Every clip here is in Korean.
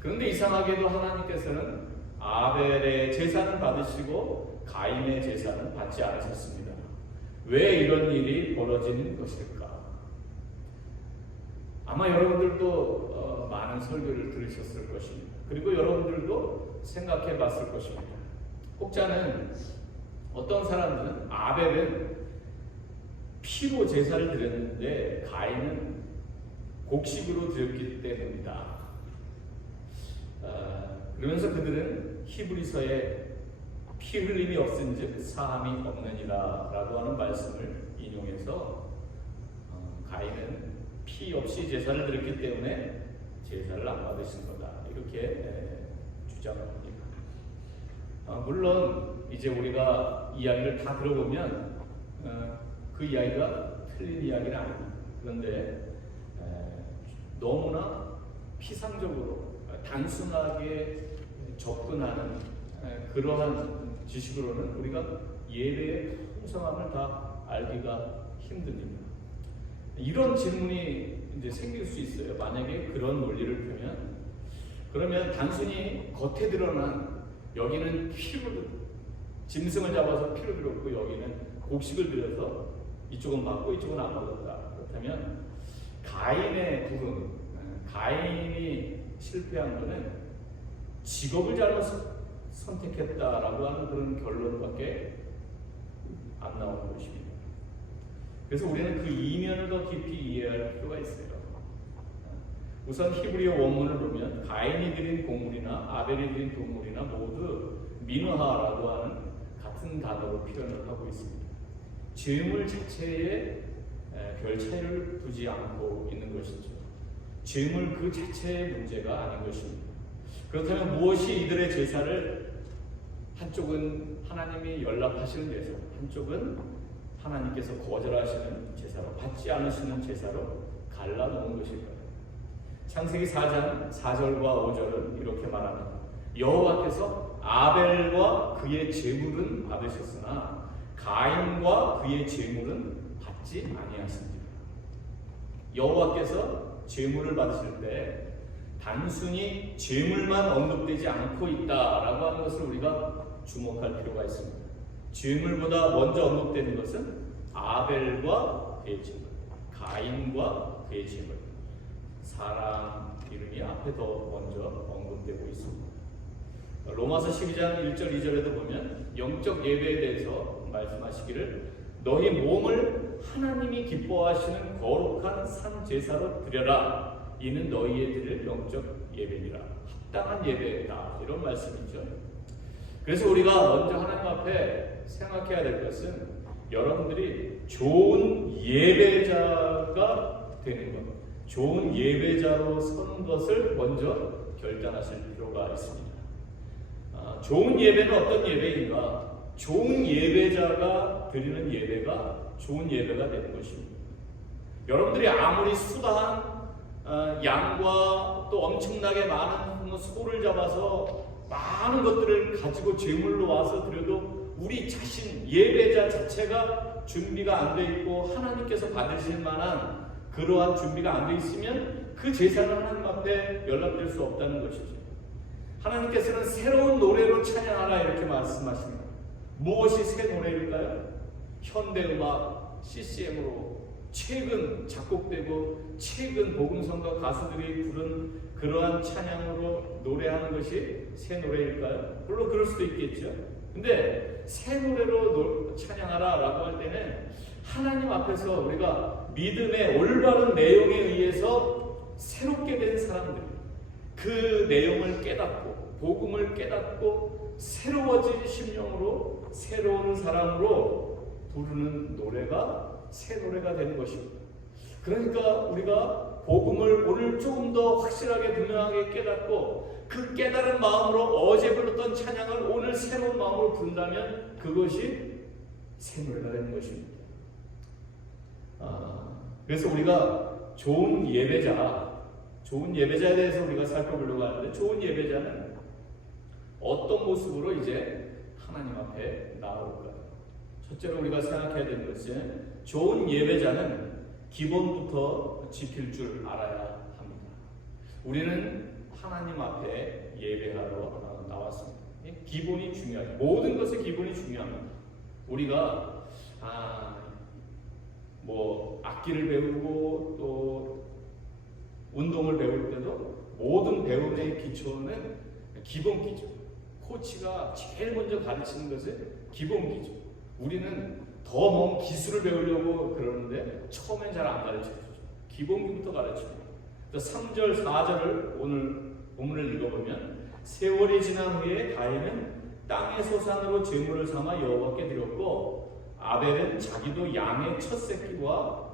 그런데 이상하게도 하나님께서는 아벨의 제사는 받으시고 가인의 제사는 받지 않으셨습니다. 왜 이런 일이 벌어지는 것일까? 아마 여러분들도 많은 설교를 들으셨을 것입니다. 그리고 여러분들도 생각해 봤을 것입니다. 혹자는 어떤 사람들은 아벨은 피로 제사를 드렸는데 가인은 곡식으로 드렸기 때문이다. 그러면서 그들은 히브리서에 피 흘림이 없은즉 사함이 없느니라 라고 하는 말씀을 인용해서 가인은 피 없이 제사를 드렸기 때문에 제사를 안 받으신 거다 이렇게 주장합니다. 물론 이제 우리가 이야기를 다 들어보면 그 이야기가 틀린 이야기는 아닙니다. 그런데 너무나 피상적으로 단순하게 접근하는 그러한 지식으로는 우리가 예배의 풍성함을 다 알기가 힘듭니다. 이런 질문이 이제 생길 수 있어요. 만약에 그런 논리를 펴면, 그러면 단순히 겉에 드러난 여기는 피로 짐승을 잡아서 피로 들었고 여기는 곡식을 들여서 이쪽은 받고 이쪽은 안 받았다. 그렇다면 가인의 부분, 가인이 실패한 것은 직업을 잘못 선택했다라고 하는 그런 결론밖에 안 나오는 것입니다. 그래서 우리는 그 이면을 더 깊이 이해할 필요가 있어요. 우선 히브리어 원문을 보면 가인이 드린 곡물이나 아벨이 드린 동물이나 모두 미누하라고 하는 같은 단어로 표현을 하고 있습니다. 제물 자체에 별 차이를 두지 않고 있는 것이죠. 제물 그 자체의 문제가 아닌 것입니다. 그렇다면 무엇이 이들의 제사를 한쪽은 하나님이 연락하시는 제사, 한쪽은 하나님께서 거절하시는 제사로, 받지 않으시는 제사로 갈라놓은 것일까요? 창세기 4장 4절과 5절은 이렇게 말합니다. 여호와께서 아벨과 그의 제물은 받으셨으나 가인과 그의 제물은 받지 아니하십니다. 여호와께서 제물을 받으실 때 단순히 제물만 언급되지 않고 있다라고 하는 것을 우리가 주목할 필요가 있습니다. 제물보다 먼저 언급되는 것은 아벨과 그의 제물, 가인과 그의 제물, 사람 이름이 앞에 더 먼저 언급되고 있습니다. 로마서 12장 1절 2절에도 보면 영적 예배에 대해서 말씀하시기를 너희 몸을 하나님이 기뻐하시는 거룩한 산 제사로 드려라. 이는 너희의 드릴 영적 예배니라. 합당한 예배다. 이런 말씀이죠. 그래서 우리가 먼저 하나님 앞에 생각해야 될 것은 여러분들이 좋은 예배자가 되는 것, 좋은 예배자로 서는 것을 먼저 결단하실 필요가 있습니다. 좋은 예배는 어떤 예배인가? 좋은 예배자가 드리는 예배가 좋은 예배가 되는 것입니다. 여러분들이 아무리 수다한 양과 또 엄청나게 많은 소를 잡아서 많은 것들을 가지고 제물로 와서 드려도 우리 자신 예배자 자체가 준비가 안 돼 있고 하나님께서 받으실 만한 그러한 준비가 안 돼 있으면 그 제사는 하나님 앞에 연락될 수 없다는 것이죠. 하나님께서는 새로운 노래로 찬양하라 이렇게 말씀하십니다. 무엇이 새 노래일까요? 현대음악 CCM으로 최근 작곡되고 최근 복음성가 가수들이 부른 그러한 찬양으로 노래하는 것이 새 노래일까요? 물론 그럴 수도 있겠죠. 근데 새 노래로 찬양하라 라고 할 때는 하나님 앞에서 우리가 믿음의 올바른 내용에 의해서 새롭게 된 사람들, 그 내용을 깨닫고 복음을 깨닫고 새로워진 심령으로 새로운 사람으로 부르는 노래가 새 노래가 되는 것입니다. 그러니까 우리가 복음을 오늘 조금 더 확실하게 분명하게 깨닫고 그 깨달은 마음으로 어제 불렀던 찬양을 오늘 새로운 마음으로 부른다면 그것이 새 노래가 되는 것입니다. 그래서 우리가 좋은 예배자에 대해서 우리가 살펴보려고 하는데, 좋은 예배자는 어떤 모습으로 이제 하나님 앞에 나올까요? 첫째로 우리가 생각해야 되는 것은 좋은 예배자는 기본부터 지킬 줄 알아야 합니다. 우리는 하나님 앞에 예배하러 나왔습니다. 기본이 중요해요. 모든 것의 기본이 중요합니다. 우리가 뭐 악기를 배우고 또 운동을 배울 때도 모든 배움의 기초는 기본 기초. 코치가 제일 먼저 가르치는 것은 기본 기초. 우리는 더 먼 기술을 배우려고 그러는데 처음엔 잘 안 가르쳐주죠. 기본기부터 가르칩니다. 3절, 4절을 오늘 본문을 읽어보면 세월이 지난 후에 가인은 땅의 소산으로 제물을 삼아 여호와께 드렸고 아벨은 자기도 양의 첫 새끼와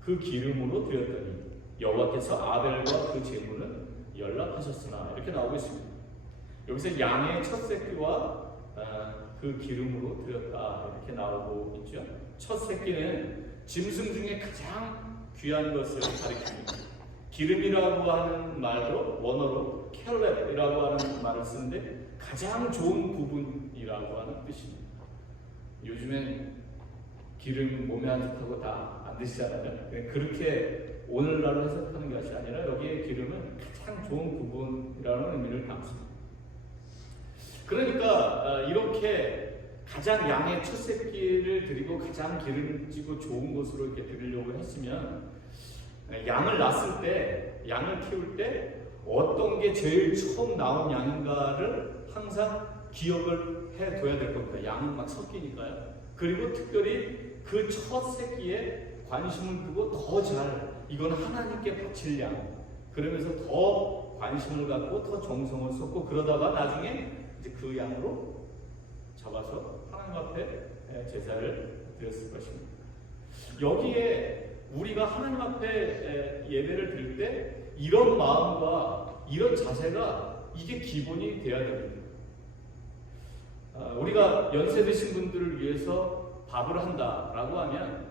그 기름으로 드렸더니 여호와께서 아벨과 그 제물은 연락하셨으나 이렇게 나오고 있습니다. 여기서 양의 첫 새끼와 그 기름으로 드렸다 이렇게 나오고 있죠. 첫 새끼는 짐승 중에 가장 귀한 것을 가리킵니다. 기름이라고 하는 말도 원어로 켈렙이라고 하는 말을 쓰는데 가장 좋은 부분이라고 하는 뜻입니다. 요즘엔 기름 몸에 안 좋다고 다 안 드시잖아요. 그렇게 오늘날로 해석하는 것이 아니라 여기에 기름은 가장 좋은 부분이라는 의미를 담습니다. 그러니까 이렇게 가장 양의 첫 새끼를 드리고 가장 기름지고 좋은 것으로 이렇게 드리려고 했으면 양을 낳았을 때, 양을 키울 때 어떤 게 제일 처음 나온 양인가를 항상 기억을 해둬야 될 겁니다. 양은 막 섞이니까요. 그리고 특별히 그 첫 새끼에 관심을 두고 더 잘, 이건 하나님께 바칠 양. 그러면서 더 관심을 갖고 더 정성을 쏟고 그러다가 나중에 이제 그 양으로 잡아서 하나님 앞에 제사를 드렸을 것입니다. 여기에 우리가 하나님 앞에 예배를 드릴 때 이런 마음과 이런 자세가 이게 기본이 돼야 됩니다. 우리가 연세 드신 분들을 위해서 밥을 한다라고 하면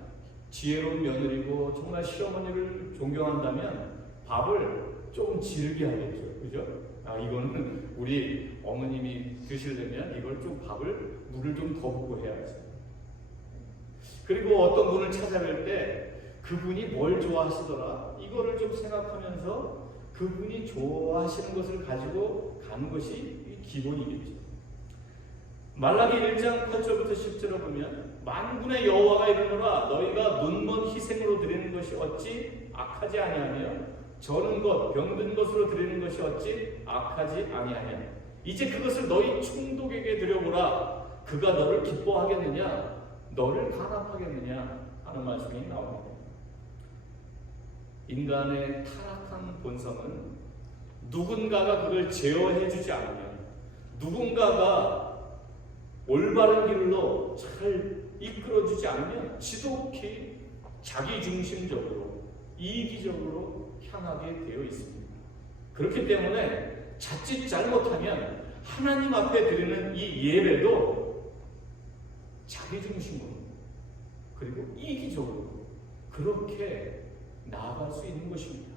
지혜로운 며느리고 정말 시어머니를 존경한다면 밥을 조금 질게 하겠죠. 그죠? 이거는 우리 어머님이 드시려면 이걸 좀 밥을 물을 좀 더 붓고 해야지. 그리고 어떤 분을 찾아뵐 때 그분이 뭘 좋아하시더라 이거를 좀 생각하면서 그분이 좋아하시는 것을 가지고 가는 것이 기본이겠죠. 말라기 1장 8절부터 10절을 보면 만군의 여호와가 이르노라 너희가 눈먼 희생으로 드리는 것이 어찌 악하지 아니하며 저는 것 병든 것으로 드리는 것이 어찌 악하지 아니하냐. 이제 그것을 너희 총독에게 드려보라. 그가 너를 기뻐하겠느냐 너를 간합하겠느냐 하는 말씀이 나옵니다. 인간의 타락한 본성은 누군가가 그걸 제어해주지 않으면, 누군가가 올바른 길로 잘 이끌어주지 않으면 지독히 자기중심적으로 이기적으로 향하게 되어 있습니다. 그렇기 때문에 자칫 잘못하면 하나님 앞에 드리는 이 예배도 자기중심으로 그리고 이기적으로 그렇게 나아갈 수 있는 것입니다.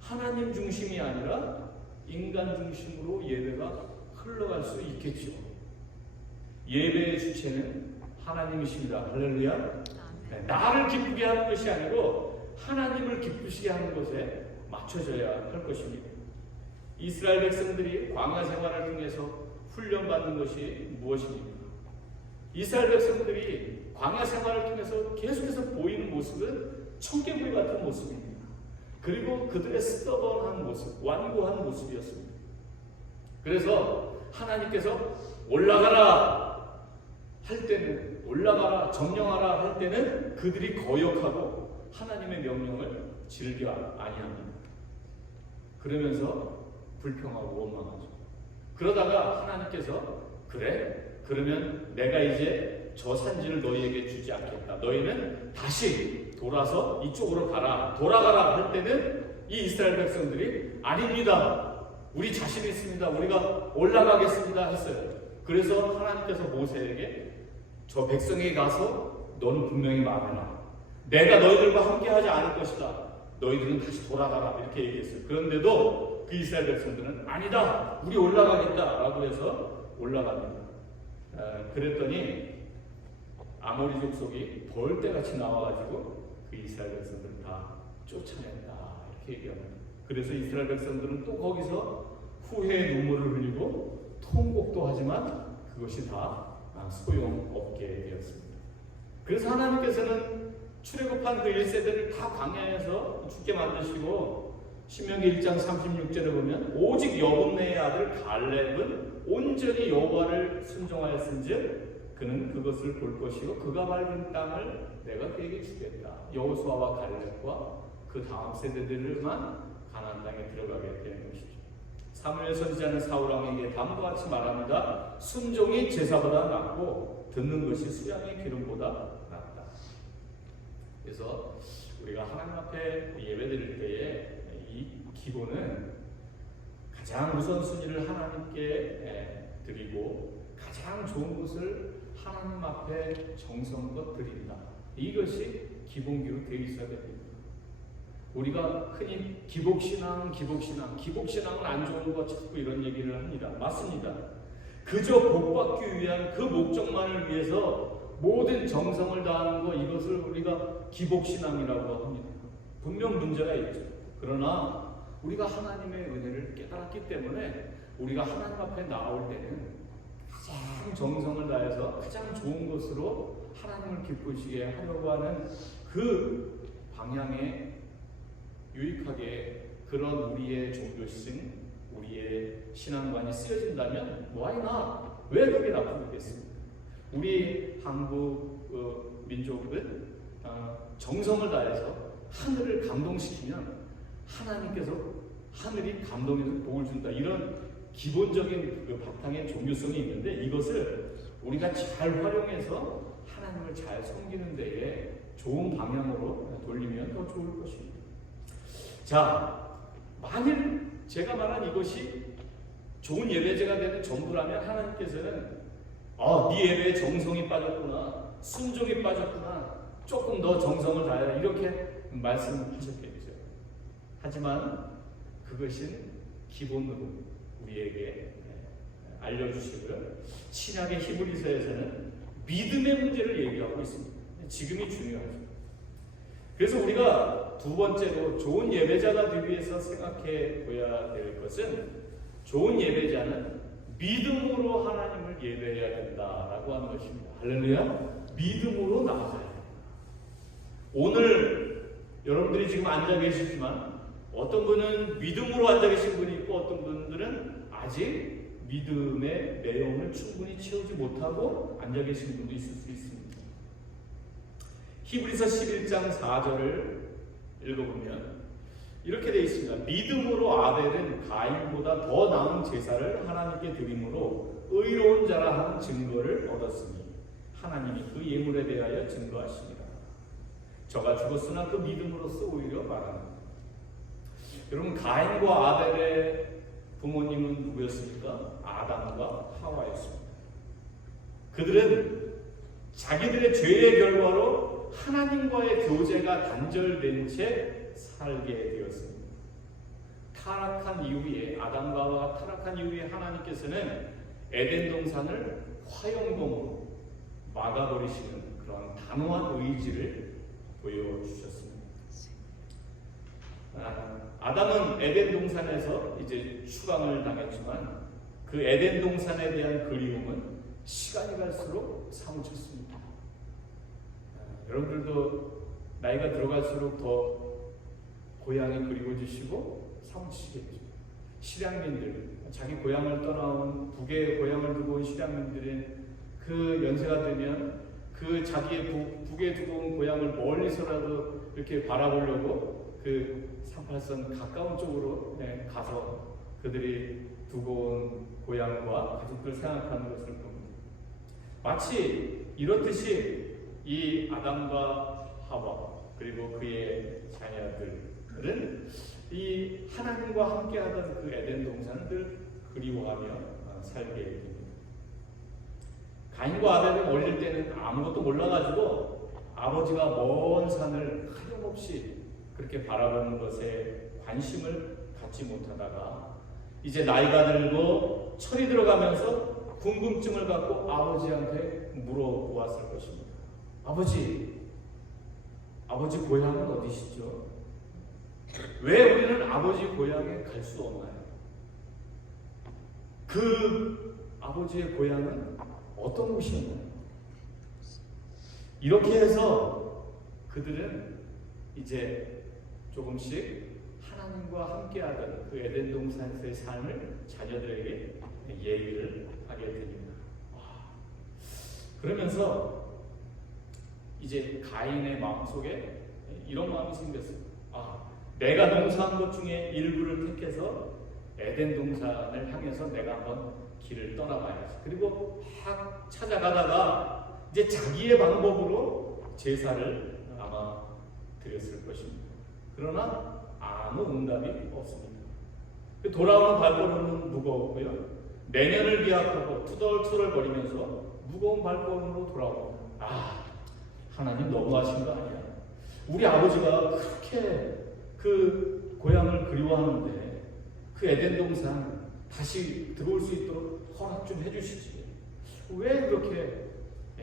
하나님 중심이 아니라 인간 중심으로 예배가 흘러갈 수 있겠죠. 예배의 주체는 하나님이십니다. 할렐루야. 나를 기쁘게 하는 것이 아니고 하나님을 기쁘시게 하는 것에 맞춰져야 할 것입니다. 이스라엘 백성들이 광야 생활을 통해서 훈련받는 것이 무엇입니까? 이스라엘 백성들이 광야 생활을 통해서 계속해서 보이는 모습은 청개구리 같은 모습입니다. 그리고 그들의 스터번한 모습, 완고한 모습이었습니다. 그래서 하나님께서 올라가라 할 때는, 올라가라, 점령하라 할 때는 그들이 거역하고 하나님의 명령을 즐겨 아니합니다. 그러면서 불평하고 원망하죠. 그러다가 하나님께서 그래? 그러면 내가 이제 저 산지를 너희에게 주지 않겠다. 너희는 다시 돌아서 이쪽으로 가라. 돌아가라 할 때는 이 이스라엘 백성들이 아닙니다. 우리 자신 있습니다. 우리가 올라가겠습니다 했어요. 그래서 하나님께서 모세에게 저 백성에게 가서 너는 분명히 말해라. 내가 너희들과 함께 하지 않을 것이다. 너희들은 다시 돌아가라. 이렇게 얘기했어요. 그런데도 그 이스라엘 백성들은 아니다. 우리 올라가겠다. 라고 해서 올라갑니다. 그랬더니 아모리 족속이 벌떼같이 나와가지고 그 이스라엘 백성들을 다 쫓아낸다. 이렇게 얘기합니다. 그래서 이스라엘 백성들은 또 거기서 후회의 눈물을 흘리고 통곡도 하지만 그것이 다 소용없게 되었습니다. 그래서 하나님께서는 출애굽한 그 1세대를 다 광야에서 죽게 만드시고 신명기 1장 36절에 보면 오직 여분네의 아들 갈렙은 온전히 여호와를 순종하였은즉 그는 그것을 볼 것이고 그가 밟은 땅을 내가 그에게 주겠다. 여호수아와 갈렙과 그 다음 세대들만 가나안 땅에 들어가게 되는 것이죠. 사무엘 선지자는 사울 왕에게 다음과 같이 말합니다. 순종이 제사보다 낫고 듣는 것이 수양의 기름보다 낫다. 그래서 우리가 하나님 앞에 예배드릴 때에 이 기본은 가장 우선순위를 하나님께 드리고 가장 좋은 것을 하나님 앞에 정성껏 드린다. 이것이 기본기로 되어 있어야 됩니다. 우리가 흔히 기복신앙은 안 좋은 거 자꾸 이런 얘기를 합니다. 맞습니다. 그저 복받기 위한 그 목적만을 위해서 모든 정성을 다하는 거, 이것을 우리가 기복신앙이라고 합니다. 분명 문제가 있죠. 그러나 우리가 하나님의 은혜를 깨달았기 때문에 우리가 하나님 앞에 나올 때는 가장 정성을 다해서 가장 좋은 것으로 하나님을 기쁘시게 하려고 하는 그 방향에 유익하게 그런 우리의 종교심, 우리의 신앙관이 쓰여진다면 why not? 왜 그게 나쁘겠습니까? 우리 한국 민족은 정성을 다해서 하늘을 감동시키면 하나님께서 하늘이 감동해서 복을 준다. 이런 기본적인 그 바탕의 종교성이 있는데 이것을 우리가 잘 활용해서 하나님을 잘 섬기는 데에 좋은 방향으로 돌리면 더 좋을 것입니다. 자, 만일 제가 말한 이것이 좋은 예배제가 되는 전부라면 하나님께서는 네 예배에 정성이 빠졌구나, 순종이 빠졌구나, 조금 더 정성을 다해라 이렇게 말씀하셨겠죠. 하지만 그것은 기본으로 우리에게 알려주시고요. 신약의 히브리서에서는 믿음의 문제를 얘기하고 있습니다. 지금이 중요하죠. 그래서 우리가 두 번째로 좋은 예배자가 되기 위해서 생각해 보아야 될 것은 좋은 예배자는 믿음으로 하나님을 예배해야 된다라고 하는 것입니다. 할렐루야. 믿음으로 나아가야 됩니다. 오늘 여러분들이 지금 앉아 계시지만 어떤 분은 믿음으로 앉아 계신 분이 있고 어떤 분들은 아직 믿음의 내용을 충분히 채우지 못하고 앉아 계신 분도 있을 수 있습니다. 히브리서 11장 4절을 읽어보면 이렇게 되어 있습니다. 믿음으로 아벨은 가인보다 더 나은 제사를 하나님께 드림으로 의로운 자라 하는 증거를 얻었으니 하나님이 그 예물에 대하여 증거하시니라. 저가 죽었으나 그 믿음으로써 오히려 말합니다. 여러분, 가인과 아벨의 부모님은 누구였습니까? 아담과 하와였습니다. 그들은 자기들의 죄의 결과로 하나님과의 교제가 단절된 채 살게 되었습니다. 타락한 이후에, 아담과 하와가 타락한 이후에 하나님께서는 에덴 동산을 화용동으로 막아버리시는 그런 단호한 의지를 보여주셨습니다. 아담은 에덴 동산에서 이제 추방을 당했지만 그 에덴 동산에 대한 그리움은 시간이 갈수록 사무쳤습니다. 여러분들도 나이가 들어갈수록 더 고향이 그리워지시고 사무치시겠죠. 실향민들, 자기 고향을 떠나온 북의 고향을 두고 온 실향민들의 그 연세가 되면 그 자기의 북에 두고 온 고향을 멀리서라도 이렇게 바라보려고 그 38선 가까운 쪽으로 가서 그들이 두고 온 고향과 가족들 생각하는 것을 봅니다. 마치 이렇듯이 이 아담과 하와 그리고 그의 자녀들은 이 하나님과 함께하던 그 에덴 동산을 늘 그리워하며 살게 됩니다. 가인과 아벨은 어릴 때는 아무것도 몰라가지고 아버지가 먼 산을 하염없이 그렇게 바라보는 것에 관심을 갖지 못하다가 이제 나이가 들고 철이 들어가면서 궁금증을 갖고 아버지한테 물어보았을 것입니다. 아버지 고향은 어디시죠? 왜 우리는 아버지 고향에 갈 수 없나요? 그 아버지의 고향은 어떤 곳이었나요? 이렇게 해서 그들은 이제 조금씩 하나님과 함께하던 그 에덴 동산에서의 삶을 자녀들에게 얘기를 하게 됩니다. 그러면서 이제 가인의 마음속에 이런 마음이 생겼어요. 내가 농사한 것 중에 일부를 택해서 에덴 동산을 향해서 내가 한번 길을 떠나봐야지. 그리고 막 찾아가다가 이제 자기의 방법으로 제사를 아마 드렸을 것입니다. 그러나 아무 응답이 없습니다. 돌아오는 발걸음은 무거웠고요. 내년을 기약하고 투덜투덜 거리면서 무거운 발걸음으로 돌아옵니다. 하나님 너무하신 거 아니야? 우리 아버지가 그렇게 그 고향을 그리워하는데 그 에덴 동산 다시 들어올 수 있도록 허락 좀 해주시지. 왜 그렇게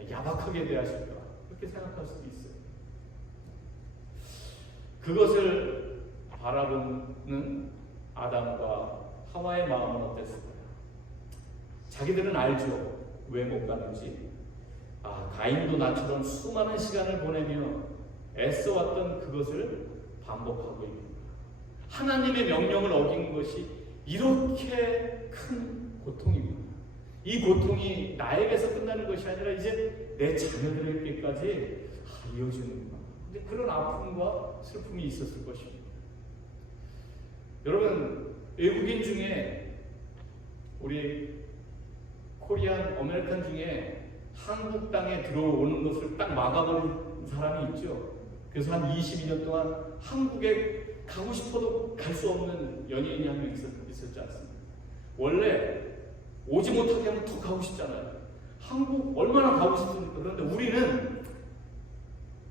야박하게 대하실까? 그렇게 생각할 수도 있어요. 그것을 바라보는 아담과 하와의 마음은 어땠을까요? 자기들은 알죠. 왜 못 가는지. 가인도 나처럼 수많은 시간을 보내며 애써왔던 그것을 반복하고 있는 하나님의 명령을 어긴 것이 이렇게 큰 고통입니다. 이 고통이 나에게서 끝나는 것이 아니라 이제 내 자녀들에게까지 이어지는구나. 근데 그런 아픔과 슬픔이 있었을 것입니다. 여러분, 외국인 중에 우리 코리안 아메리칸 중에 한국 땅에 들어오는 것을 딱 막아버린 사람이 있죠. 그래서 한 22년 동안 한국에 가고 싶어도 갈 수 없는 연예인이 한 명 있었지 않습니까? 원래 오지 못하게 하면 더 가고 싶잖아요. 한국 얼마나 가고 싶습니까? 그런데 우리는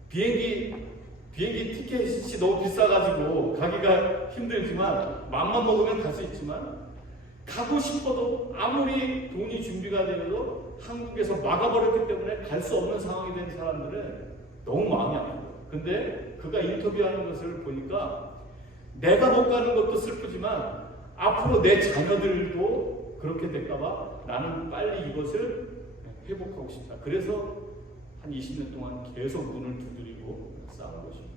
비행기 티켓이 너무 비싸가지고 가기가 힘들지만 맘만 먹으면 갈 수 있지만 가고 싶어도 아무리 돈이 준비가 되어도 한국에서 막아버렸기 때문에 갈 수 없는 상황이 된 사람들은 너무 마음이 아파요. 근데 그가 인터뷰하는 것을 보니까 내가 못 가는 것도 슬프지만 앞으로 내 자녀들도 그렇게 될까봐 나는 빨리 이것을 회복하고 싶다. 그래서 한 20년 동안 계속 문을 두드리고 싸운 것입니다.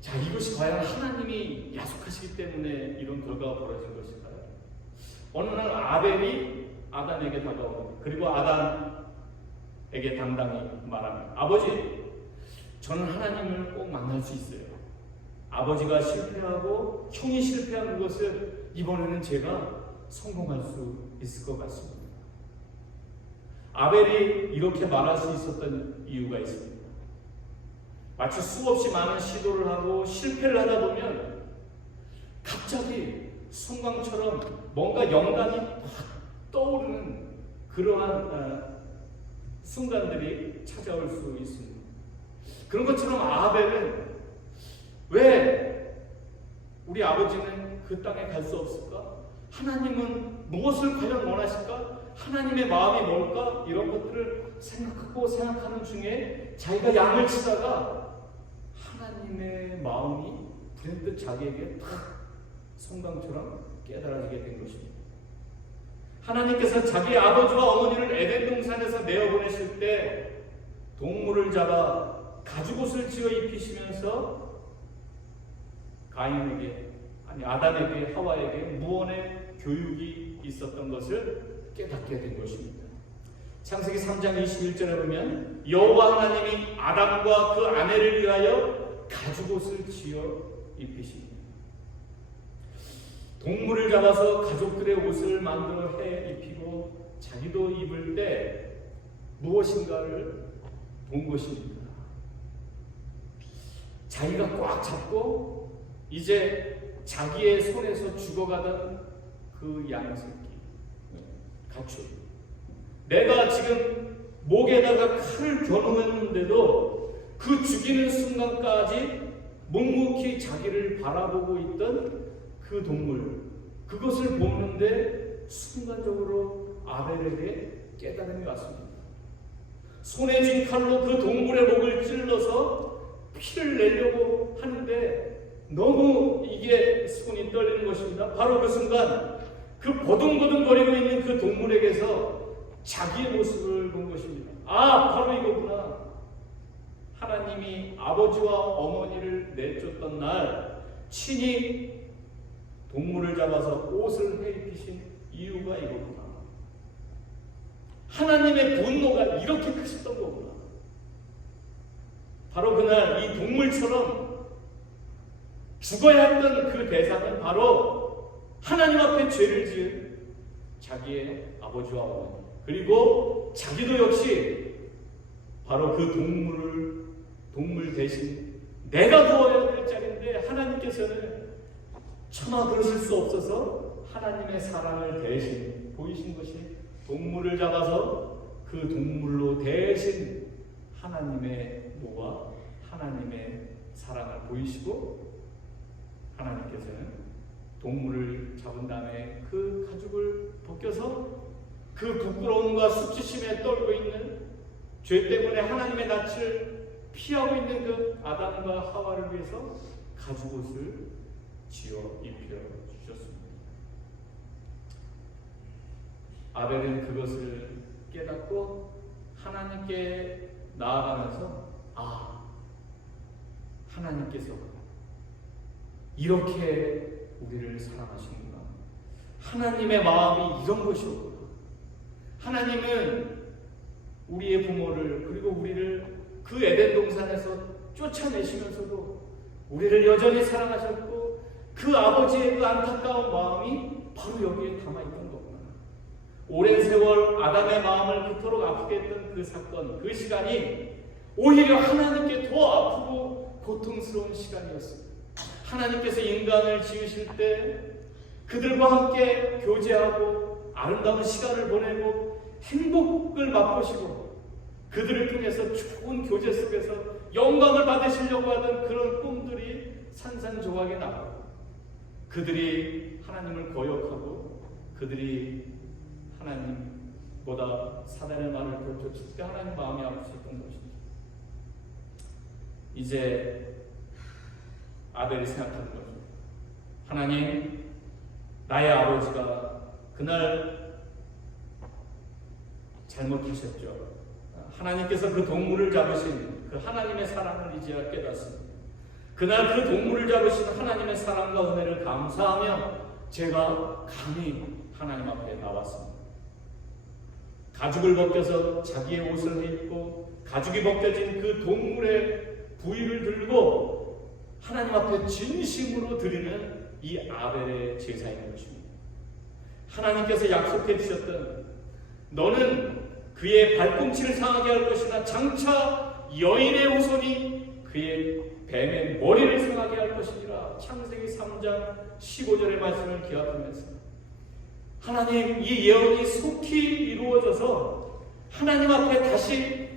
자, 이것이 과연 하나님이 야속하시기 때문에 이런 결과가 벌어진 것일까요? 어느 날 아벨이 아담에게 다가옵니다. 그리고 아담에게 당당히 말합니다. 아버지, 저는 하나님을 꼭 만날 수 있어요. 아버지가 실패하고 형이 실패한 것을 이번에는 제가 성공할 수 있을 것 같습니다. 아벨이 이렇게 말할 수 있었던 이유가 있습니다. 마치 수없이 많은 시도를 하고 실패를 하다 보면 갑자기 순간처럼 뭔가 영감이 막 떠오르는 그러한 순간들이 찾아올 수 있습니다. 그런 것처럼 아벨은 왜 우리 아버지는 그 땅에 갈 수 없을까? 하나님은 무엇을 과연 원하실까? 하나님의 마음이 뭘까? 이런 것들을 생각하는 중에 자기가 양을 치다가 하나님의 마음이 불현듯 자기에게 탁 성강처럼 깨달아지게 된 것입니다. 하나님께서 자기 아버지와 어머니를 에덴 동산에서 내어보내실 때 동물을 잡아 가죽옷을 지어 입히시면서 아담에게 하와에게 무언의 교육이 있었던 것을 깨닫게 된 것입니다. 창세기 3장 21절에 보면 여호와 하나님이 아담과 그 아내를 위하여 가죽옷을 지어 입히십니다. 동물을 잡아서 가족들의 옷을 만들어 해 입히고 자기도 입을 때 무엇인가를 본 것입니다. 자기가 꽉 잡고 이제 자기의 손에서 죽어가던 그 양새끼, 가축, 내가 지금 목에다가 칼을 겨누었는데도 그 죽이는 순간까지 묵묵히 자기를 바라보고 있던 그 동물, 그것을 보는데 순간적으로 아벨에게 깨달음이 왔습니다. 손에 쥔 칼로 그 동물의 목을 찔러서 피를 내려고 하는데 너무 이게 손이 떨리는 것입니다. 바로 그 순간 그 버둥버둥거리고 있는 그 동물에게서 자기의 모습을 본 것입니다. 아, 바로 이거구나. 하나님이 아버지와 어머니를 내쫓던 날 친히 동물을 잡아서 옷을 해입히신 이유가 이거구나. 하나님의 분노가 이렇게 크셨던 거구나. 바로 그날 이 동물처럼 죽어야 했던 그 대상은 바로 하나님 앞에 죄를 지은 자기의 아버지와 어머니, 그리고 자기도 역시 바로 그 동물 대신 내가 누워야 될 자리인데 하나님께서는 차마 그러실 수 없어서 하나님의 사랑을 대신 보이신 것이 동물을 잡아서 그 동물로 대신 하나님의 모와 하나님의 사랑을 보이시고, 하나님께서는 동물을 잡은 다음에 그 가죽을 벗겨서 그 부끄러움과 수치심에 떨고 있는, 죄 때문에 하나님의 낯을 피하고 있는 그 아담과 하와를 위해서 가죽옷을 지어 입혀 주셨습니다. 아벨은 그것을 깨닫고 하나님께 나아가면서 하나님께서 이렇게 우리를 사랑하시는구나. 하나님의 마음이 이런 것이었구나. 하나님은 우리의 부모를, 그리고 우리를 그 에덴 동산에서 쫓아내시면서도 우리를 여전히 사랑하셨고, 그 아버지의 그 안타까운 마음이 바로 여기에 담아있던 거구나. 오랜 세월 아담의 마음을 그토록 아프게 했던 그 사건, 그 시간이 오히려 하나님께 더 아프고 고통스러운 시간이었습니다. 하나님께서 인간을 지으실 때 그들과 함께 교제하고 아름다운 시간을 보내고 행복을 맛보시고, 그들을 통해서 좋은 교제 속에서 영광을 받으시려고 하던 그런 꿈들이 산산조각에 나가고, 그들이 하나님을 거역하고 그들이 하나님보다 사단의 말을 더 쫓을 때 하나님 마음이 아프셨던 것이죠. 이제 아벨이 생각하는 거죠. 하나님, 나의 아버지가 그날 잘못하셨죠. 하나님께서 그 동물을 잡으신 그 하나님의 사랑을 이제야 깨닫습니다. 그날 그 동물을 잡으신 하나님의 사랑과 은혜를 감사하며 제가 감히 하나님 앞에 나왔습니다. 가죽을 벗겨서 자기의 옷을 입고 가죽이 벗겨진 그 동물의 부위를 들고 하나님 앞에 진심으로 드리는 이 아벨의 제사인 것입니다. 하나님께서 약속해 주셨던, 너는 그의 발꿈치를 상하게 할 것이나 장차 여인의 후손이 그의 뱀의 머리를 상하게 할 것이니라. 창세기 3장 15절의 말씀을 기억하면서 하나님, 이 예언이 속히 이루어져서 하나님 앞에 다시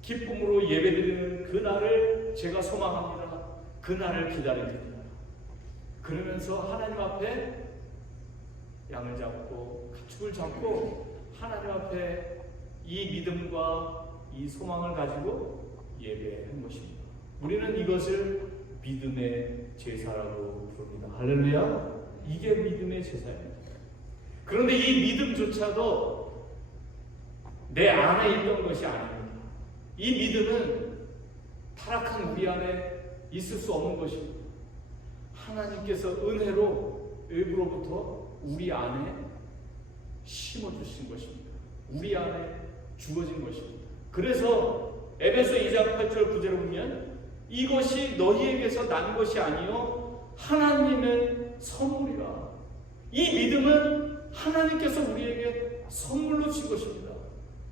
기쁨으로 예배드리는 그날을 제가 소망합니다. 그날을 기다립니다. 그러면서 하나님 앞에 양을 잡고 가축을 잡고 하나님 앞에 이 믿음과 이 소망을 가지고 예배한 것입니다. 우리는 이것을 믿음의 제사라고 부릅니다. 할렐루야. 이게 믿음의 제사입니다. 그런데 이 믿음조차도 내 안에 있던 것이 아닙니다. 이 믿음은 타락한 우리 안에 있을 수 없는 것입니다. 하나님께서 은혜로 외부로부터 우리 안에 심어주신 것입니다. 우리 안에 주어진 것입니다. 그래서 에베소 2장 8절 9절을 보면 이것이 너희에게서 난 것이 아니요 하나님의 선물이라. 이 믿음은 하나님께서 우리에게 선물로 주신 것입니다.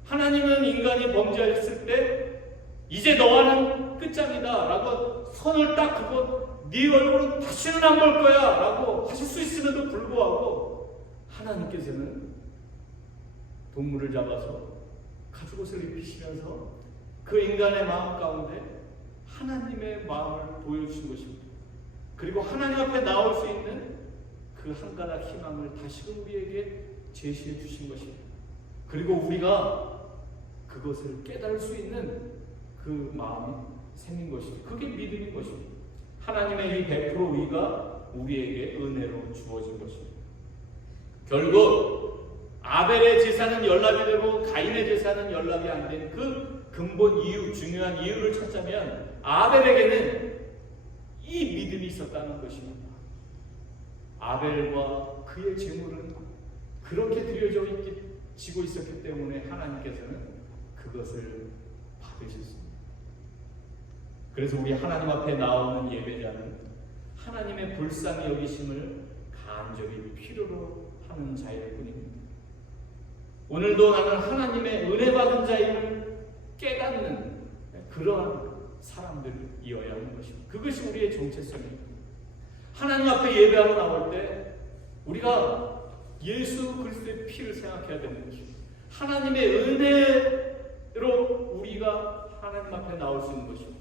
하나님은 인간이 범죄했을 때 이제 너와는 끝장이다 라고 선을 딱 그고 네 얼굴은 다시는 안 볼 거야 라고 하실 수 있음에도 불구하고 하나님께서는 동물을 잡아서 가죽옷을 입히시면서 그 인간의 마음 가운데 하나님의 마음을 보여주신 것입니다. 그리고 하나님 앞에 나올 수 있는 그 한 가닥 희망을 다시금 우리에게 제시해 주신 것입니다. 그리고 우리가 그것을 깨달을 수 있는 그 마음이 생긴 것입니다. 그게 믿음인 것입니다. 하나님의 이 100% 의가 우리에게 은혜로 주어진 것입니다. 결국 아벨의 제사는 연락이 되고 가인의 제사는 연락이 안 된 그 근본 이유, 중요한 이유를 찾자면 아벨에게는 이 믿음이 있었다는 것입니다. 아벨과 그의 제물은 그렇게 드려지고 있었기 때문에 하나님께서는 그것을 받으셨습니다. 그래서 우리 하나님 앞에 나오는 예배자는 하나님의 불쌍히 여기심을 간절히 필요로 하는 자일 뿐입니다. 오늘도 나는 하나님의 은혜 받은 자임을 깨닫는 그러한 사람들이어야 하는 것입니다. 그것이 우리의 정체성입니다. 하나님 앞에 예배하러 나올 때 우리가 예수 그리스도의 피를 생각해야 되는 것입니다. 하나님의 은혜로 우리가 하나님 앞에 나올 수 있는 것입니다.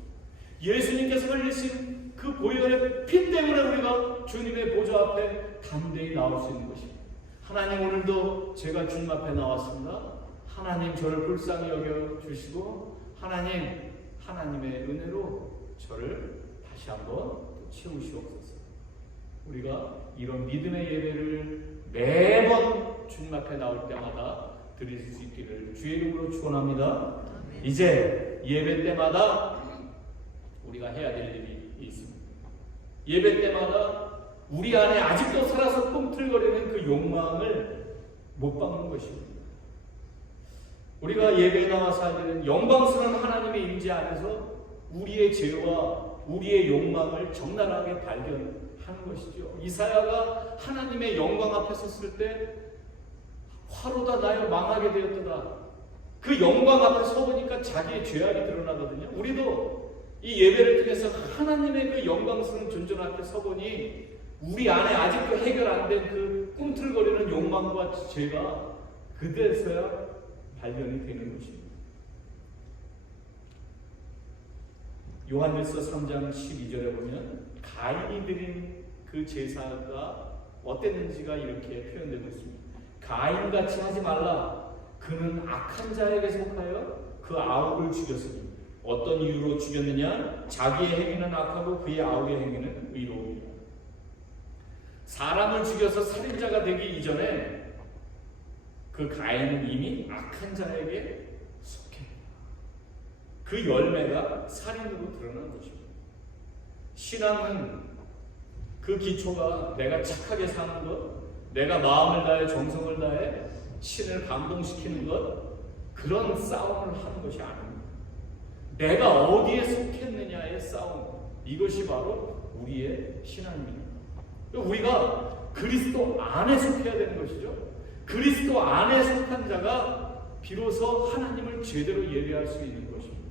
예수님께서 흘리신 그 보혈의 피 때문에 우리가 주님의 보좌 앞에 담대히 나올 수 있는 것입니다. 하나님, 오늘도 제가 주님 앞에 나왔습니다. 하나님, 저를 불쌍히 여겨주시고 하나님의 은혜로 저를 다시 한번 채우시옵소서. 우리가 이런 믿음의 예배를 매번 주님 앞에 나올 때마다 드릴 수 있기를 주의 이름으로 축원합니다. 이제 예배 때마다 우리가 해야 될 일이 있습니다. 예배 때마다 우리 안에 아직도 살아서 꿈틀거리는 그 욕망을 못 박는 것입니다. 우리가 예배에 나와서 하는 영광스러운 하나님의 임재 안에서 우리의 죄와 우리의 욕망을 적나라하게 발견하는 것이죠. 이사야가 하나님의 영광 앞에 섰을 때 화로다 나여 망하게 되었도다. 그 영광 앞에 서보니까 자기의 죄악이 드러나거든요. 우리도 이 예배를 통해서 하나님의 그 영광스러운 존전 앞에 서보니 우리 안에 아직도 해결 안 된 그 꿈틀거리는 욕망과 죄가 그때서야 발견이 되는 것입니다. 요한일서 3장 12절에 보면 가인이 드린 그 제사가 어땠는지가 이렇게 표현되고 있습니다. 가인같이 하지 말라. 그는 악한 자에게 속하여 그 아우를 죽였으니 어떤 이유로 죽였느냐? 자기의 행위는 악하고 그의 아우의 행위는 의로우니라. 사람을 죽여서 살인자가 되기 이전에 그 가인은 이미 악한 자에게 속했다. 그 열매가 살인으로 드러난 것입니다. 신앙은 그 기초가 내가 착하게 사는 것, 내가 마음을 다해 정성을 다해 신을 감동시키는 것, 그런 싸움을 하는 것이 아닙니다. 내가 어디에 속했느냐의 싸움, 이것이 바로 우리의 신앙입니다. 우리가 그리스도 안에 속해야 되는 것이죠. 그리스도 안에 속한 자가 비로소 하나님을 제대로 예배할 수 있는 것입니다.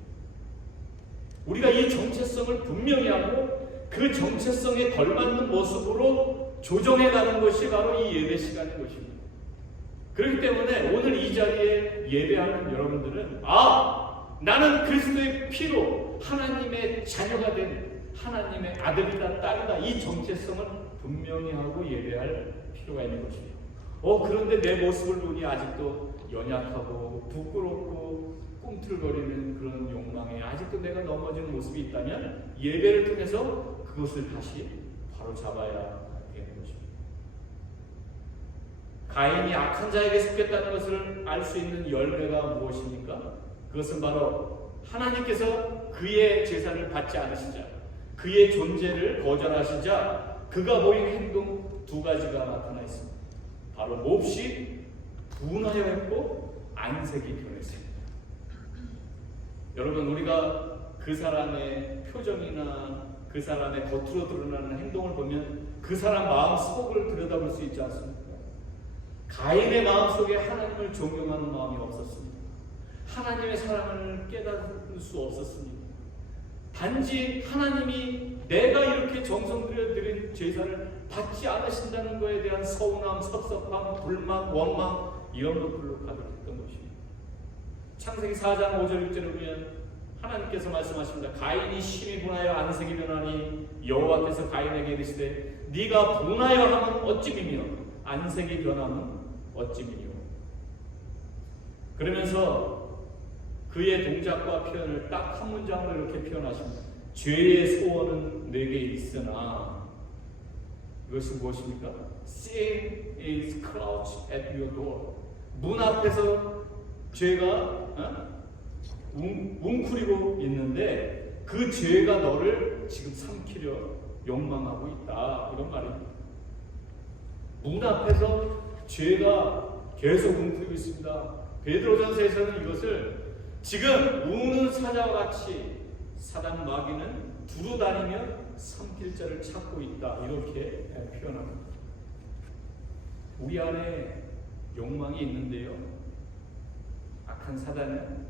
우리가 이 정체성을 분명히 하고 그 정체성에 걸맞는 모습으로 조정해가는 것이 바로 이 예배 시간인 것입니다. 그렇기 때문에 오늘 이 자리에 예배하는 여러분들은 나는 그리스도의 피로 하나님의 자녀가 된 하나님의 아들이다 딸이다, 이 정체성을 분명히 하고 예배할 필요가 있는 것입니다. 그런데 내 모습을 보니 아직도 연약하고 부끄럽고 꿈틀거리는 그런 욕망에 아직도 내가 넘어지는 모습이 있다면 예배를 통해서 그것을 다시 바로 잡아야 되는 것입니다. 가인이 악한 자에게 속했다는 것을 알 수 있는 열매가 무엇입니까? 그것은 바로 하나님께서 그의 제사를 받지 않으시자, 그의 존재를 거절하시자 그가 보인 행동 두 가지가 나타나 있습니다. 바로 몹시 분하여 했고 안색이 변했습니다. 여러분, 우리가 그 사람의 표정이나 그 사람의 겉으로 드러나는 행동을 보면 그 사람 마음 속을 들여다볼 수 있지 않습니까? 가인의 마음 속에 하나님을 존경하는 마음이 없었습니다. 하나님의 사랑을 깨달을 수 없었습니다. 단지 하나님이 내가 이렇게 정성 들여 드린 제사를 받지 않으신다는 것에 대한 서운함, 섭섭함, 불만, 원망, 이런 것들로 가득했던 것입니다. 창세기 4장 5절 6절에 보면 하나님께서 말씀하십니다. 가인이 심히 분하여 안색이 변하니 여호와께서 가인에게 이르시되 네가 분하여 하면 어찌미며 안색이 변하면 어찌미뇨. 그러면서 그의 동작과 표현을 딱 한 문장으로 이렇게 표현하십니다. 죄의 소원은 내게 있으나 이것이 무엇입니까? Sin is crouched at your door. 문 앞에서 죄가 웅크리고 있는데 그 죄가 너를 지금 삼키려 욕망하고 있다. 이런 말입니다. 문 앞에서 죄가 계속 웅크리고 있습니다. 베드로전서에서는 이것을 지금 우는 사자와 같이 사단 마귀는 두루다니며 삼킬 자를 찾고 있다. 이렇게 표현합니다. 우리 안에 욕망이 있는데요. 악한 사단은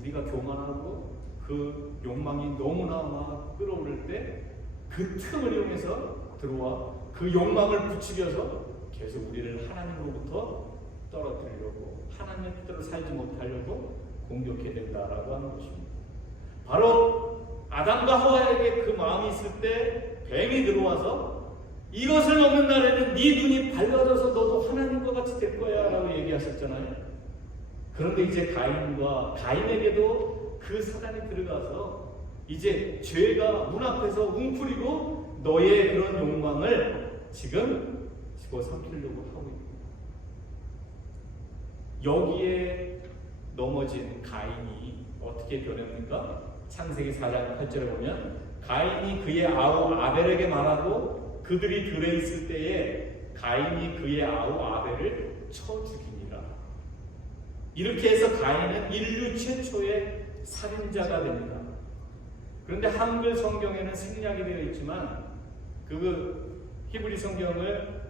우리가 교만하고 그 욕망이 너무나 막 끌어오를 때 그 틈을 이용해서 들어와 그 욕망을 부추겨서 계속 우리를 하나님으로부터 떨어뜨리려고 하나님의 뜻대로 살지 못하려고 공격해야 된다라고 하는 것입니다. 바로 아담과 하와에게 그 마음이 있을 때 뱀이 들어와서 이것을 먹는 날에는 네 눈이 밝아져서 너도 하나님과 같이 될 거야 라고 얘기하셨잖아요. 그런데 이제 가인에게도 그 사단이 들어가서 이제 죄가 문 앞에서 웅크리고 너의 그런 욕망을 지금 집어삼키려고 하고 있습니다. 여기에 넘어진 가인이 어떻게 변했는가? 창세기 4장 8절에 보면 가인이 그의 아우 아벨에게 말하고 그들이 들어있을 때에 가인이 그의 아우 아벨을 쳐 죽이니라. 이렇게 해서 가인은 인류 최초의 살인자가 됩니다. 그런데 한글 성경에는 생략이 되어 있지만 그 히브리 성경을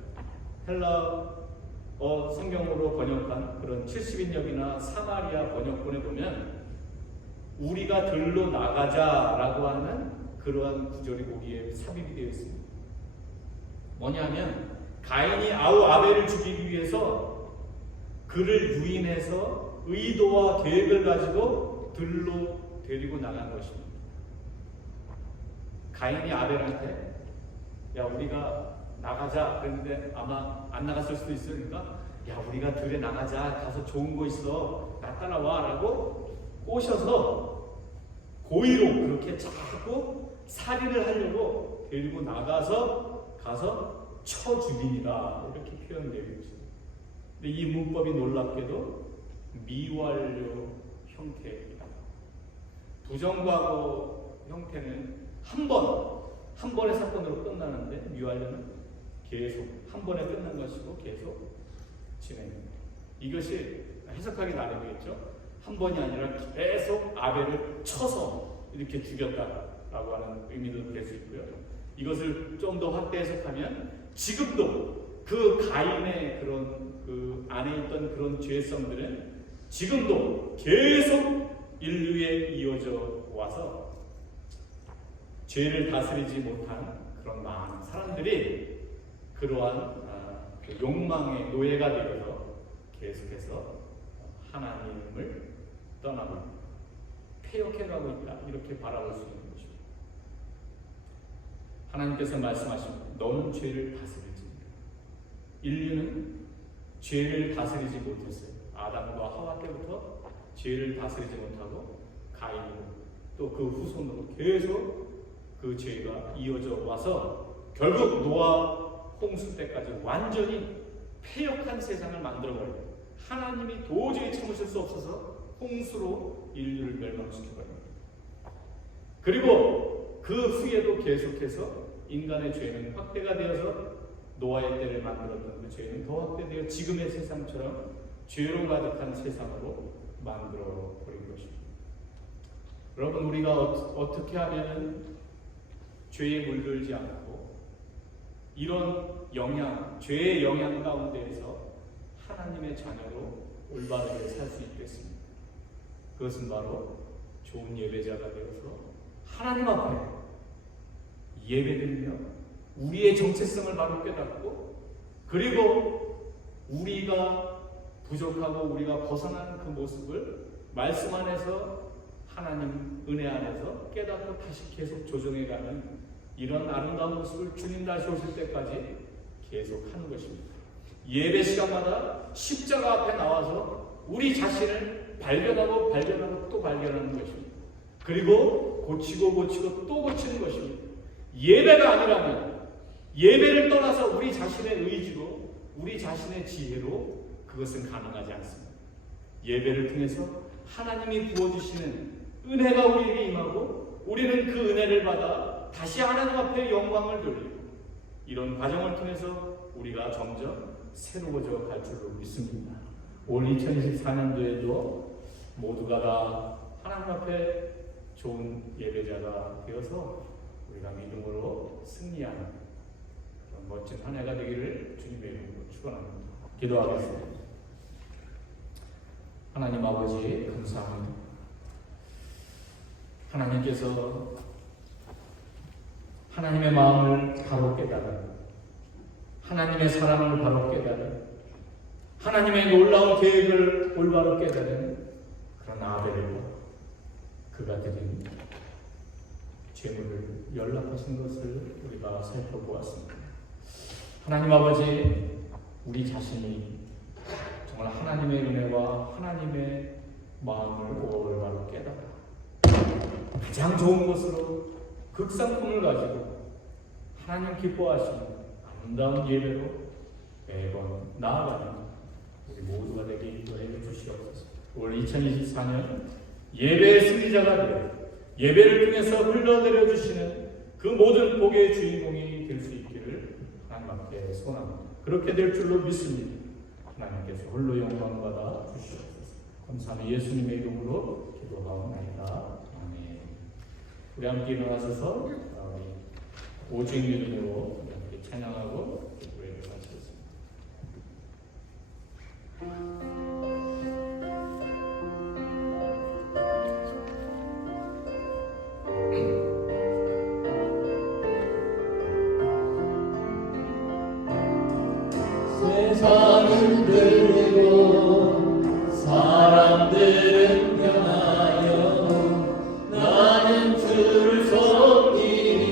헬라어 성경으로 번역한 그런 70인역이나 사마리아 번역본에 보면 우리가 들로 나가자라고 하는 그러한 구절이 거기에 삽입이 되어 있습니다. 뭐냐면 가인이 아우 아벨을 죽이기 위해서 그를 유인해서 의도와 계획을 가지고 들로 데리고 나간 것입니다. 가인이 아벨한테 야 우리가 나가자 그랬는데 아마 안 나갔을 수도 있으니까 야 우리가 들에 나가자 가서 좋은 거 있어 나 따라와 라고 꼬셔서 고의로 그렇게 자꾸 살인을 하려고 데리고 나가서 가서 쳐 죽이니라 이렇게 표현되어 있습니다. 근데 이 문법이 놀랍게도 미완료 형태입니다. 부정과거 형태는 한 번의 사건으로 끝나는데 미완료는 계속 한 번에 끝난 것이고 계속 진행됩니다. 이것이 해석하기 나름이겠죠. 한 번이 아니라 계속 아벨을 쳐서 이렇게 죽였다라고 하는 의미도 될 수 있고요. 이것을 좀 더 확대 해석하면 지금도 그 가인의 그런 그 안에 있던 그런 죄성들은 지금도 계속 인류에 이어져 와서 죄를 다스리지 못한 그런 많은 사람들이 그러한 그 욕망의 노예가 되어서 계속해서 하나님을 떠나고 폐역해가고 있다 이렇게 바라볼 수 있는 것입니다. 하나님께서 말씀하십니다. 너는 죄를 다스리지. 인류는 죄를 다스리지 못했어요. 아담과 하와 때부터 죄를 다스리지 못하고 가인으로 또 그 후손으로 계속 그 죄가 이어져 와서 결국 노아 홍수 때까지 완전히 폐역한 세상을 만들어버려요. 하나님이 도저히 참으실 수 없어서 홍수로 인류를 멸망시켜버립니다. 그리고 그 후에도 계속해서 인간의 죄는 확대가 되어서 노아의 때를 만들었던 그 죄는 더 확대되어 지금의 세상처럼 죄로 가득한 세상으로 만들어버린 것입니다. 여러분 우리가 어떻게 하면 죄에 물들지 않고 이런 영향, 죄의 영향 가운데에서 하나님의 자녀로 올바르게 살 수 있겠습니다. 그것은 바로 좋은 예배자가 되어서 하나님 앞에 예배드리며 우리의 정체성을 바로 깨닫고 그리고 우리가 부족하고 우리가 벗어난 그 모습을 말씀 안에서 하나님 은혜 안에서 깨닫고 다시 계속 조정해가는 이런 아름다운 모습을 주님 다시 오실 때까지 계속 하는 것입니다. 예배 시간마다 십자가 앞에 나와서 우리 자신을 발견하고 또 발견하는 것입니다. 그리고 고치고 또 고치는 것입니다. 예배가 아니라면, 예배를 떠나서 우리 자신의 의지로, 우리 자신의 지혜로 그것은 가능하지 않습니다. 예배를 통해서 하나님이 부어주시는 은혜가 우리에게 임하고, 우리는 그 은혜를 받아 다시 하나님 앞에 영광을 돌리고, 이런 과정을 통해서 우리가 점점 새로워져 갈 줄로 믿습니다. 올 2024년도에도 모두가 다 하나님 앞에 좋은 예배자가 되어서 우리가 믿음으로 승리하는 그런 멋진 한 해가 되기를 주님의 이름으로 축원합니다. 기도하겠습니다. 하나님 아버지 감사합니다. 하나님께서 하나님의 마음을 바로 깨달은, 하나님의 사랑을 바로 깨달은, 하나님의 놀라운 계획을 올바로 깨달은 그런 아벨과 그가 드린 죄물을 연락하신 것을 우리가 살펴보았습니다. 하나님 아버지, 우리 자신이 정말 하나님의 은혜와 하나님의 마음을 올바로 깨달아 가장 좋은 것으로 극상품을 가지고 하나님 기뻐하시는 아름다운 예배로 매번 나아가는 우리 모두가 되게 인도해 주시옵소서. 올 2024년 예배의 승리자가 되어 예배를 통해서 흘러내려 주시는 그 모든 복의 주인공이 될 수 있기를 하나님 앞에 소원합니다. 그렇게 될 줄로 믿습니다. 하나님께서 홀로 영광 받아 주시옵소서. 감사하며 예수님의 이름으로 기도하옵나이다. 아멘. 우리 함께 일어나셔서 오직 믿음으로 함께 찬양하고 기도를 마치겠습니다. 세상은 들리고 사람들은 변하여 나는 주를 섬기니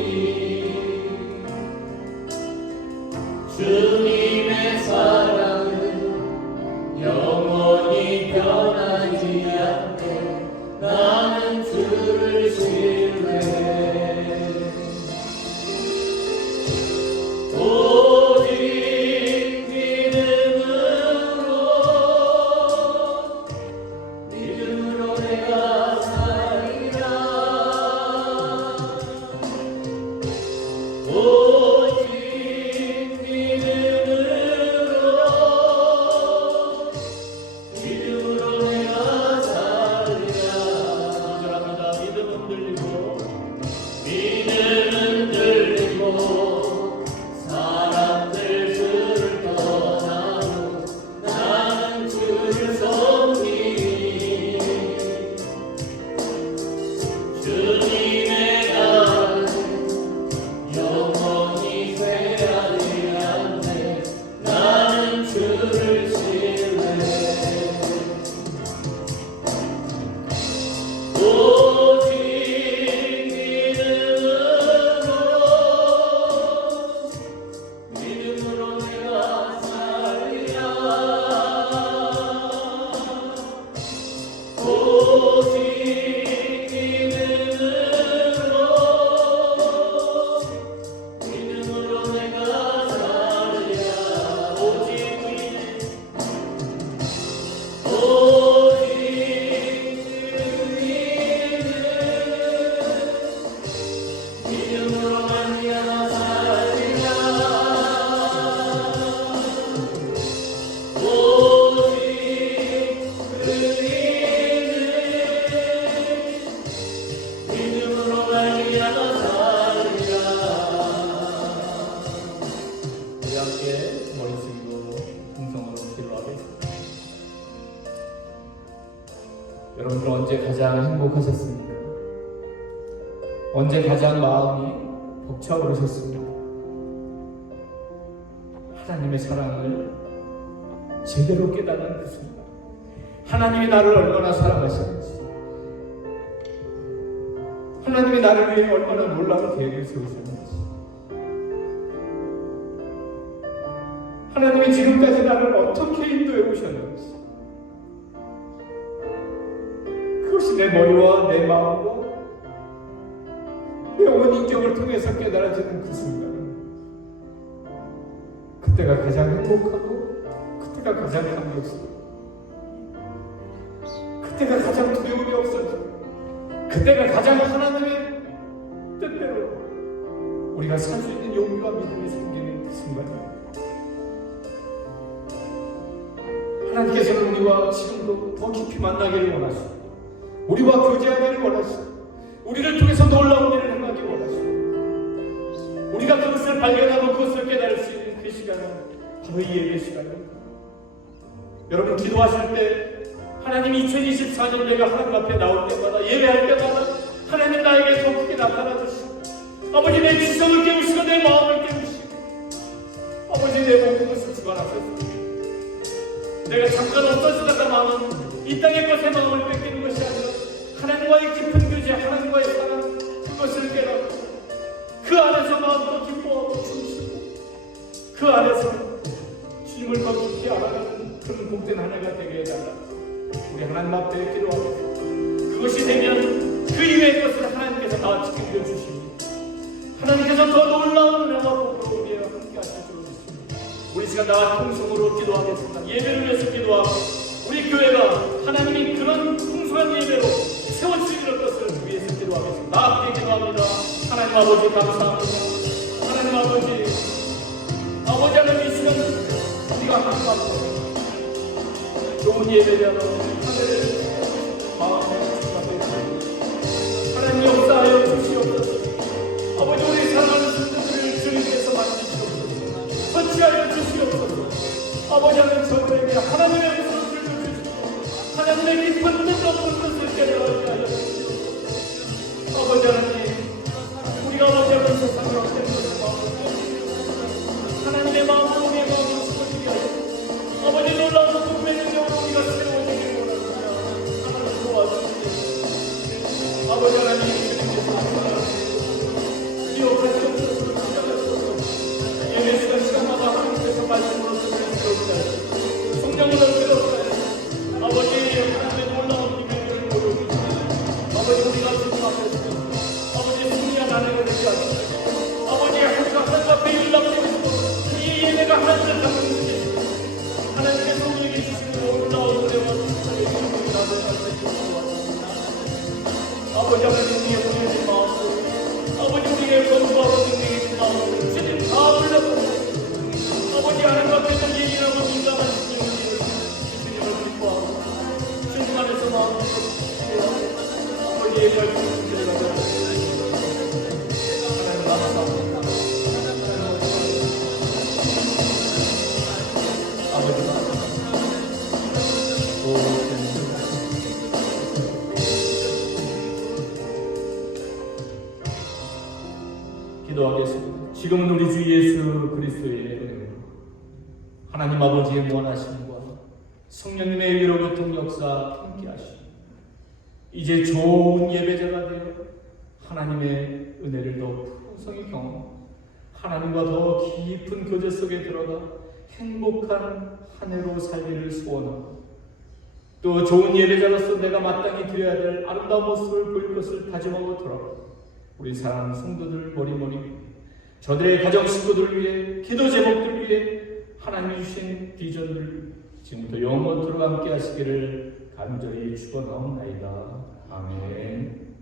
주님의 사랑은 영원히 변하지 않게 나는 주를 신뢰해. 믿음으로 내가 살리라. 오직 믿음으로 내가 살리라. 기도합니다. 믿음은 들리고 사람들 주를 떠나고 나는 주를 섬기니 주님의 나를 영원히 쇠하지 않네. 나는 주를 신뢰해. 오직 믿음으로 내가 살리라. 오직 믿음으로 내가 살리라. 오직 믿음으로 말미암아 살리라. 오직 믿음으로 말미암아 살리라. 우리 함께 머리 숙이고 풍성으로 기도하겠습니다. 여러분들 언제 가장 행복하셨습니까? 언제 가장 마음이 벅차오르셨습니까? 하나님의 사랑을 제대로 깨닫는 것입니다. 하나님이 나를 얼마나 사랑하시는지, 하나님이 나를 위해 얼마나 놀라운 계획을 세우셨는지, 하나님이 지금까지 나를 어떻게 인도해 오셨는지, 그것이 내 머리와 내 마음과 내 온 인격을 통해서 깨달아지는 그 순간, 그때가 가장 행복하고 그때가 가장 감격스러워, 그때가 가장 두려움이 없어지고 그때가 가장 하나님의 뜻대로 우리가 살 수 있는 용기와 믿음이 생기는 그 순간입니다. 하나님께서는 우리와 지금도 더 깊이 만나기를 원하시고, 우리와 교제하기를 원하시고, 우리를 통해서 놀라운 일을 행하기 원하시고, 우리가 그것을 발견하고 그것을 깨달을 수 있는 그 시간은 바로 이 예배 시간입니다. 여러분, 기도하실 때 하나님 2024년 내가 하나님 앞에 나올 때마다, 예배할 때마다 하나님 나에게 더 크게 나타나 주시고, 아버지 내 지성을 깨우시고 내 마음을 깨우시고, 아버지 내 모든 것을 주관하소서. 내가 잠깐 없어지다가만은 이 땅의 것에 마음을 뺏기는 것이 아니라 하나님과의 깊은 교제, 하나님과의 사랑, 그것을 깨닫고 그 안에서 마음도 기뻐하고 춤추고 그 안에서 주님을 더 깊이 알아가는 그런 복된 한 해가 되게 해달라. 우리 하나님 앞에 기도하겠습니다. 그것이 되면 그 이외의 것을 하나님께서 다 지켜줘 주시고 하나님께서 더 놀라운 은혜와 복으로 우리와 함께 하실 줄 믿습니다. 우리 시간 다 통성으로 기도하겠습니다. 예배를 위해서 기도하고 우리 교회가 하나님이 그런 풍성한 예배로 세워주시는 것을 위해서 기도하겠습니다. 다 함께 기도합니다. 하나님 아버지 감사합니다. 하나님 아버지 하나님 이 시간 우리가 하나님 앞에 좋은 예배자로 하늘을 마음에 주시옵소서. 하나님 역사하여 주시옵소서. 아버지 우리 사랑하는 성도들을 주님께서 만드시옵소서. 터치하여 주시옵소서. 아버지 하나님 저들에게 하나님의 음성을 들려주시고 하나님의 깊은 뜻 없는 것을 깨달게 하여 주시옵소서. 아버지 하나님 우리가 아버지 하나님 세상을 어떻게 하나님의 마음으로 우리의 마음을 sup어주게 하여 아버지 놀라운 복음의 능력으로 우리가 새로워지기를 원합니다. 하나님 도와주시옵소서. 아버지 하나님 주님께서 기억하시옵소서. 시작하시옵소서. 예배 시간마다 하나님께서 말씀으로 들려주옵소서. 성령으로 들려주옵소서. 아버지 하나님의 놀라운 비밀을 보여주시옵소서. 아버지 우리가 주님 앞에서 아버지 승리한 아내가 되게 하시옵소서. 아버지 하나님 앞에 일납되고 이 예배가 하나님을 담는 하나님께서 우리에게 주시는 놀라운 은혜와 축복의 기쁨이 나를 주시옵소서. 아버지 하나님 우리의 마음으로 아버지 우리의 건조하고 능력의 마음으로 주님 다 불러보고 아버지 하나님 앞에서 예민하고 민감한 신령을 주님을 기뻐하고 주님 안에서 마음을 주시고 아버지 예배할 수 있는 길을 가져다 주시옵소서. 하나님 감사합니다. 아버지 감사합니다. 기도하겠습니다. 지금은 우리 주 예수 그리스도의 은혜로 하나님 아버지의 무한하심과 성령님의 위로같은 역사 함께 하시고 이제 좋은 예배자가 되어 하나님의 은혜를 더 풍성히 경험하고 하나님과 더 깊은 교제 속에 들어가 행복한 한 해로 살기를 소원하고 또 좋은 예배자로서 내가 마땅히 드려야 될 아름다운 모습을 보일 것을 다짐하고 돌아가고 우리 사랑하는 성도들 머리머리 저들의 가정 식구들을 위해 기도 제목들을 위해 하나님이 주신 비전들 지금부터 영원토록 함께 하시기를 간절히 축원하옵나이다. 아멘.